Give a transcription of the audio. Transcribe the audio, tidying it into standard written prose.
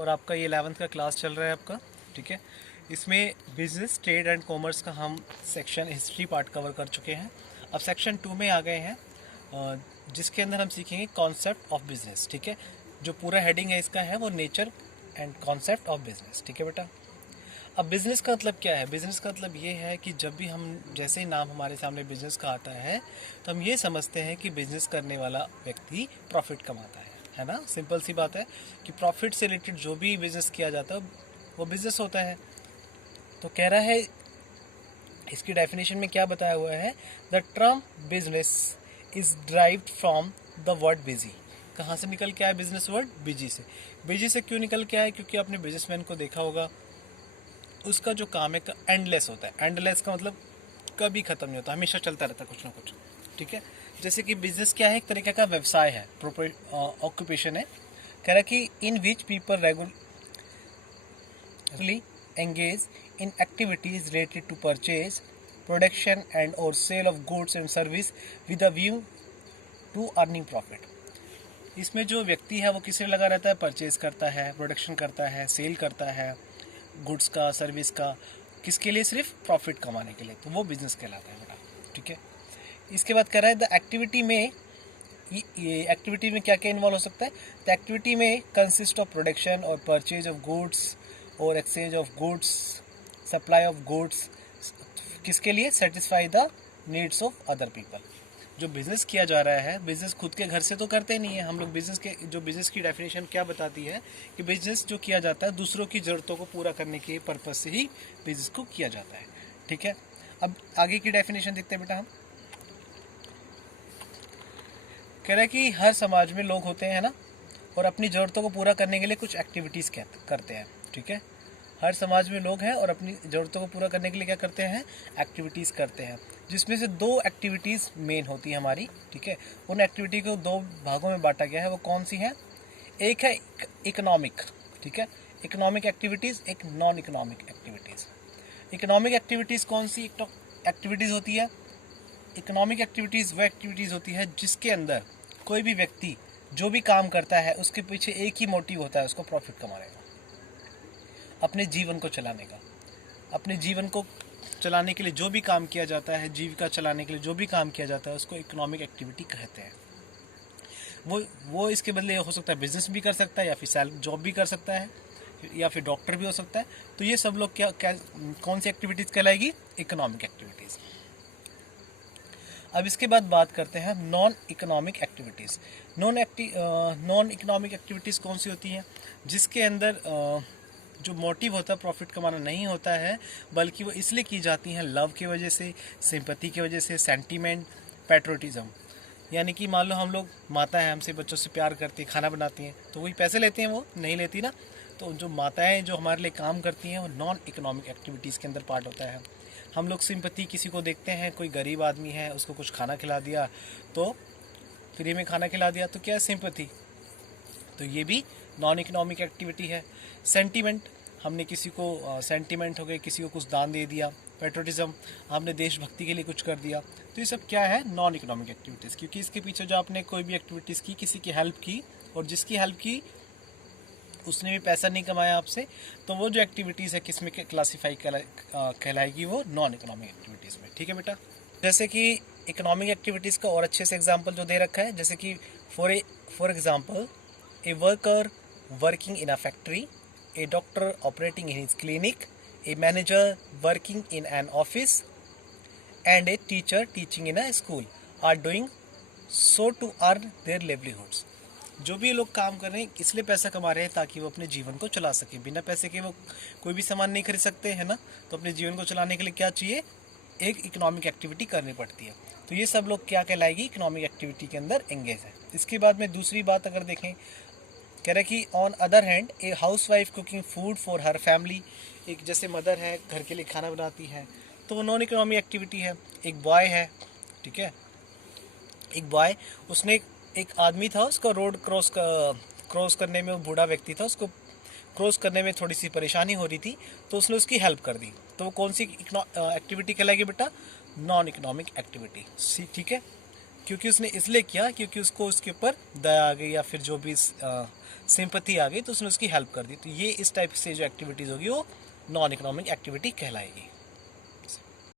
और आपका ये 11th का क्लास चल रहा है आपका, ठीक है। इसमें बिजनेस, ट्रेड एंड कॉमर्स का हम सेक्शन हिस्ट्री पार्ट कवर कर चुके हैं। अब सेक्शन 2 में आ गए हैं, जिसके अंदर हम सीखेंगे कॉन्सेप्ट ऑफ बिजनेस, ठीक है। जो पूरा हेडिंग है इसका है वो nature and concept of business, ठीक है बेटा। अब बिज़नेस का मतलब क्या है? बिज़नेस का मतलब ये है कि जब भी हम, जैसे ही नाम हमारे सामने बिज़नेस का आता है तो हम ये समझते हैं कि बिज़नेस करने वाला व्यक्ति प्रॉफिट कमाता है ना। सिंपल सी बात है कि प्रॉफिट से रिलेटेड जो भी बिज़नेस किया जाता है वो बिज़नेस होता है। तो कह रहा है, इसकी डेफिनेशन में क्या बताया हुआ है, the term business is derived from the word busy. कहाँ से निकल के आया बिजनेस वर्ड? बिजी से। बिजी से क्यों निकल के आया? क्योंकि आपने बिजनेसमैन को देखा होगा, उसका जो काम है एंडलेस होता है। एंडलेस का मतलब कभी ख़त्म नहीं होता, हमेशा चलता रहता है कुछ ना कुछ, ठीक है। जैसे कि बिजनेस क्या है? एक तरीके का व्यवसाय है, ऑक्यूपेशन है। कह रहा है कि in which people regularly engage in activities related to purchase, production and or sale of goods and service with a view to earning profit। इसमें जो व्यक्ति है वो किस लिए लगा रहता है? परचेज करता है, प्रोडक्शन करता है, सेल करता है गुड्स का, सर्विस का, किसके लिए? सिर्फ प्रॉफिट कमाने के लिए। तो वो बिजनेस कहलाता है बेटा, ठीक है। इसके बाद कह रहा है द एक्टिविटी में, ये एक्टिविटी में क्या क्या इन्वॉल्व हो सकता है? द एक्टिविटी में कंसिस्ट ऑफ प्रोडक्शन और परचेज ऑफ गुड्स और exchange of goods, supply of goods, किसके लिए? Satisfy the needs of other people. जो बिज़नेस किया जा रहा है, बिज़नेस खुद के घर से तो करते नहीं है हम लोग। बिज़नेस के जो बिज़नेस की डेफिनेशन क्या बताती है कि बिज़नेस जो किया जाता है दूसरों की ज़रूरतों को पूरा करने के पर्पज़ से ही बिज़नेस को किया जाता है, ठीक है। अब आगे की डेफिनेशन देखते हैं बेटा हम। कह रहा है कि हर समाज में लोग होते हैं ना, और अपनी ज़रूरतों को पूरा करने के लिए कुछ एक्टिविटीज़ करते हैं, ठीक है। हर समाज में लोग हैं और अपनी ज़रूरतों को पूरा करने के लिए क्या करते हैं? एक्टिविटीज़ करते हैं, जिसमें से 2 एक्टिविटीज़ मेन होती है हमारी, ठीक है। उन एक्टिविटी को 2 भागों में बांटा गया है। वो कौन सी है? एक है इकोनॉमिक, ठीक है, इकोनॉमिक एक्टिविटीज़, एक non economic activities. Economic activities कौन सी एक्टिविटीज़ होती है? इकोनॉमिक एक्टिविटीज़ वह एक्टिविटीज़ होती है जिसके अंदर कोई भी व्यक्ति जो भी काम करता है उसके पीछे एक ही मोटिव होता है, उसको प्रॉफिट कमाने का, अपने जीवन को चलाने का। अपने जीवन को चलाने के लिए जो भी काम किया जाता है, जीविका चलाने के लिए जो भी काम किया जाता है, उसको इकोनॉमिक एक्टिविटी कहते हैं। वो इसके बदले हो सकता है बिजनेस भी कर सकता है, या फिर सेल्फ जॉब भी कर सकता है, या फिर डॉक्टर भी हो सकता है। तो ये सब लोग क्या कौन सी एक्टिविटीज़ कहलाएगी? Economic activities. अब इसके बाद बात करते हैं non economic activities. Non economic activities कौन सी होती हैं? जिसके अंदर जो मोटिव होता है प्रॉफिट कमाना नहीं होता है, बल्कि वो इसलिए की जाती हैं लव की वजह से, सिंपैथी की वजह से, सेंटीमेंट, पैट्रियोटिज्म। यानी कि मान लो हम लोग, माता है हमसे बच्चों से प्यार करती है, खाना बनाती हैं, तो वही पैसे लेती हैं, वो नहीं लेती ना। तो जो माताएं जो हमारे लिए काम करती हैं वो नॉन इकोनॉमिक एक्टिविटीज़ के अंदर पार्ट होता है। हम लोग सिंपैथी, किसी को देखते हैं, कोई गरीब आदमी है, उसको कुछ खाना खिला दिया, तो फ्री में खाना खिला दिया, तो क्या है? सिंपैथी। तो ये भी नॉन इकोनॉमिक एक्टिविटी है। सेंटीमेंट, हमने किसी को सेंटीमेंट हो गए, किसी को कुछ दान दे दिया। पैट्रियोटिज्म, आपने देशभक्ति के लिए कुछ कर दिया। तो ये सब क्या है? Non economic activities. क्योंकि इसके पीछे जो आपने कोई भी एक्टिविटीज़ की, किसी की हेल्प की, और जिसकी हेल्प की उसने भी पैसा नहीं कमाया आपसे, तो वो जो एक्टिविटीज़ है किस में क्लासीफाई कहलाएगी? वो नॉन इकोनॉमिक एक्टिविटीज़ में, ठीक है बेटा। जैसे कि इकोनॉमिक एक्टिविटीज़ का और अच्छे से एग्जांपल जो दे रखा है, जैसे कि for example a worker working in a factory, a doctor operating in his clinic, a manager working in an office and a teacher teaching in a school are doing so to earn their livelihoods. जो भी लोग काम कर रहे हैं इसलिए पैसा कमा रहे हैं ताकि वो अपने जीवन को चला सके। बिना पैसे के वो कोई भी सामान नहीं खरीद सकते हैं ना। तो अपने जीवन को चलाने के लिए क्या चाहिए? एक इकोनॉमिक एक्टिविटी करनी पड़ती है। तो ये सब लोग क्या कहलाएगी? इकोनॉमिक एक्टिविटी के अंदर एंगेज है। इसके बाद में दूसरी बात अगर देखें, कह रहा है कि on other hand a house wife cooking food for her family. एक जैसे मदर है, घर के लिए खाना बनाती है, तो वो नॉन इकोनॉमिक एक्टिविटी है। एक बॉय है, ठीक है, एक बॉय, उसने, एक आदमी था, उसका रोड क्रॉस करने में, वो बूढ़ा व्यक्ति था, उसको क्रॉस करने में थोड़ी सी परेशानी हो रही थी, तो उसने उसकी हेल्प कर दी। तो वो कौन सी एक्टिविटी कहलाएगी बेटा? नॉन इकोनॉमिक एक्टिविटी, ठीक है। क्योंकि उसने इसलिए किया क्योंकि उसको उसके ऊपर दया आ गई या फिर जो भी सिंपैथी आ गई तो उसने उसकी हेल्प कर दी। तो ये इस टाइप से जो एक्टिविटीज़ होगी वो नॉन इकोनॉमिक एक्टिविटी कहलाएगी।